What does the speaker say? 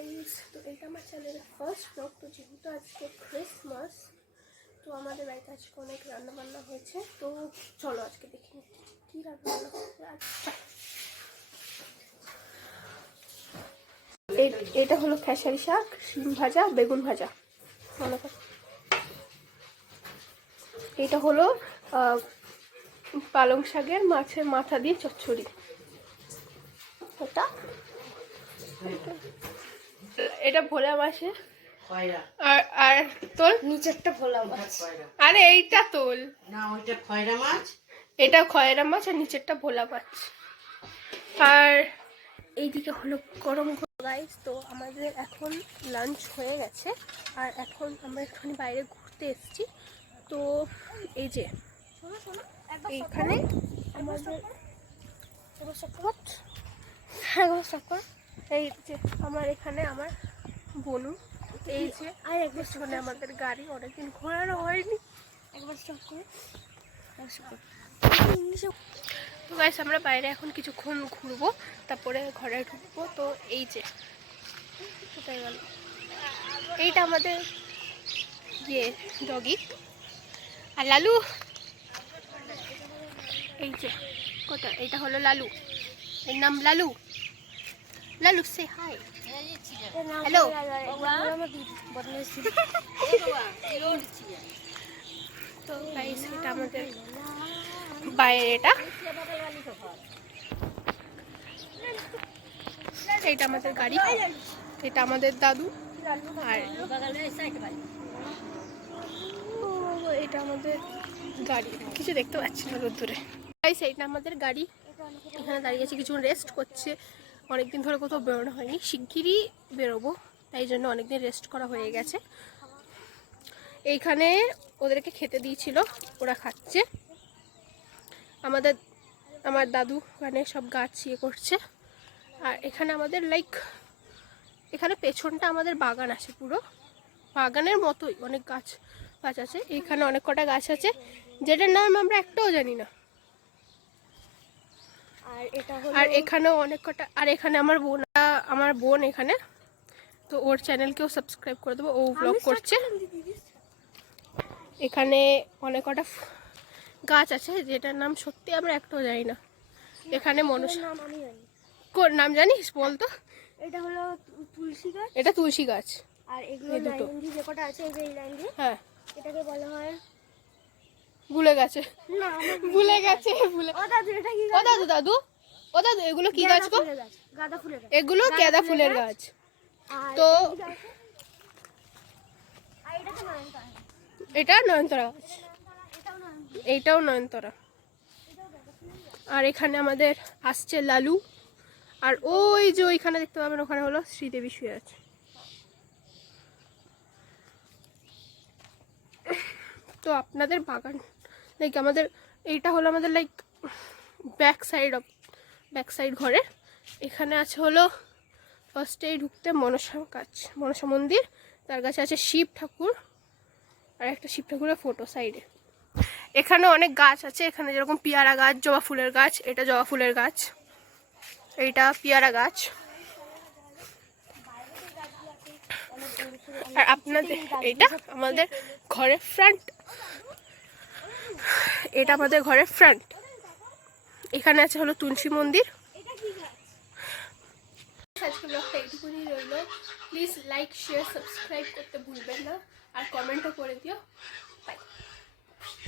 Guys, তো এটা আমার চ্যানেলের ফার্স্ট ব্লগ। তো যেহেতু আজকে ক্রিসমাস, তো আমাদের বাড়িতে আজকে অনেক রান্নাবান্না হয়েছে। তো চলো আজকে দেখি কী রান্নাবান্না হয়েছে। আচ্ছা, এটা হলো খেসারি শাক, শিম ভাজা, বেগুন ভাজা। মনে কর এটা হলো পালং শাকের মাছের মাথা দিয়ে চচ্চড়ি। এটা ভোলা মাছের, আর তোল নিচেরটা ভোলা মাছ। আরে এইটা তোল না, ওইটা খয়রা মাছ। এটা খয়রা মাছ আর নিচেরটা ভোলা মাছ। আর এইদিকে হলো গরম গাইস। তো আমাদের এখন লাঞ্চ হয়ে গেছে, আর এখন আমরা একটুখানি বাইরে ঘুরতে এসেছি। তো এই যে এইখানে আমাদের এই যে আমার এখানে আমার বনু, এই যে আর একবার শুনে আমাদের গাড়ি, অনেকদিন ঘোরানো হয়নি। একবার স্টপ করে তো গাইস, আমরা বাইরে এখন কিছুক্ষণ ঘুরবো, তারপরে ঘরে ঢুকবো। তো এই যে কোথায় গেল, এইটা আমাদের ইয়ে ডগি। আর লালু, এই যে কোথায়, এইটা হলো লালু, এর নাম লালু। লালু সে হাই, হ্যালো। তো গাইস, এটা আমাদের বাইরে, এটা আমাদের গাড়ি, এটা আমাদের দাদু, আর এটা আমাদের গাড়ি। কিছু দেখতে পাচ্ছি না রোদ্দুরে। গাইস, এইটা আমাদের গাড়ি, এখানে দাঁড়িয়ে আছে, কিছু রেস্ট করছে। অনেকদিন ধরে কোথাও বেরোনো হয়নি, শিগগিরই বেরোবো, তাই জন্য অনেকদিন রেস্ট করা হয়ে গেছে। এইখানে ওদেরকে খেতে দিয়েছিল, ওরা খাচ্ছে। আমার দাদু ওখানে সব গাছ ইয়ে করছে। আর এখানে আমাদের এখানে পেছনটা আমাদের বাগান আছে, পুরো বাগানের মতোই অনেক গাছ আছে। এখানে অনেক কটা গাছ আছে, যেটার নাম আমরা একটাও জানি না। আর এখানেও অনেক কটা। আর এখানে আমার বোন এখানে, তো ওর চ্যানেলকেও সাবস্ক্রাইব করে দেবো, ও ব্লগ করছে। এখানে অনেক কটা গাছ আছে, যেটার নাম সত্যি আমরা একটাও জানি না। এখানে কোন নাম জানিস বলতো? এটা হলো তুলসী গাছ, এটা তুলসী গাছ। আর এগুলো লাইন দিয়ে যে কটা আছে, এই লাইন দিয়ে, হ্যাঁ, এটাকে বলা হয়, ভুলে গেছে না, ভুলে গেছে। ও দাদু, এটা কি? ও দাদু এগুলো কি গাছ গো? গাঁদা ফুলের গাছ। এগুলো গাঁদা ফুলের গাছ। তো এটা নয়নতারা গাছ, এইটাও নয়নতারা। আর এখানে আমাদের আসছে লালু। আর ওই যে ওইখানে দেখতে পাবেন, ওখানে হলো শ্রীদেবী শুয়ে আছে। তো আপনাদের বাগান আমাদের এইটা হলো আমাদের ব্যাক সাইড ঘরের। এখানে আছে হলো ফার্স্টেই ঢুকতে মনসা মন্দির, তার কাছে আছে শিব ঠাকুর, আর একটা শিব ঠাকুরের ফটো সাইডে। এখানে অনেক গাছ আছে, এখানে যেরকম পেয়ারা গাছ, জবা ফুলের গাছ, এটা জবা ফুলের গাছ, এইটা পেয়ারা গাছ। আর আপনাদের এইটা আমাদের ঘরের ফ্রন্ট, এটা আমাদের ঘরের ফ্রন্ট। এখানে আছে হলো তুলসী মন্দির। আজকে ব্লগটা এইটুকুনি রইল। প্লিজ লাইক, শেয়ার, সাবস্ক্রাইব করতে ভুলবেন না, আর কমেন্টও করে দিও।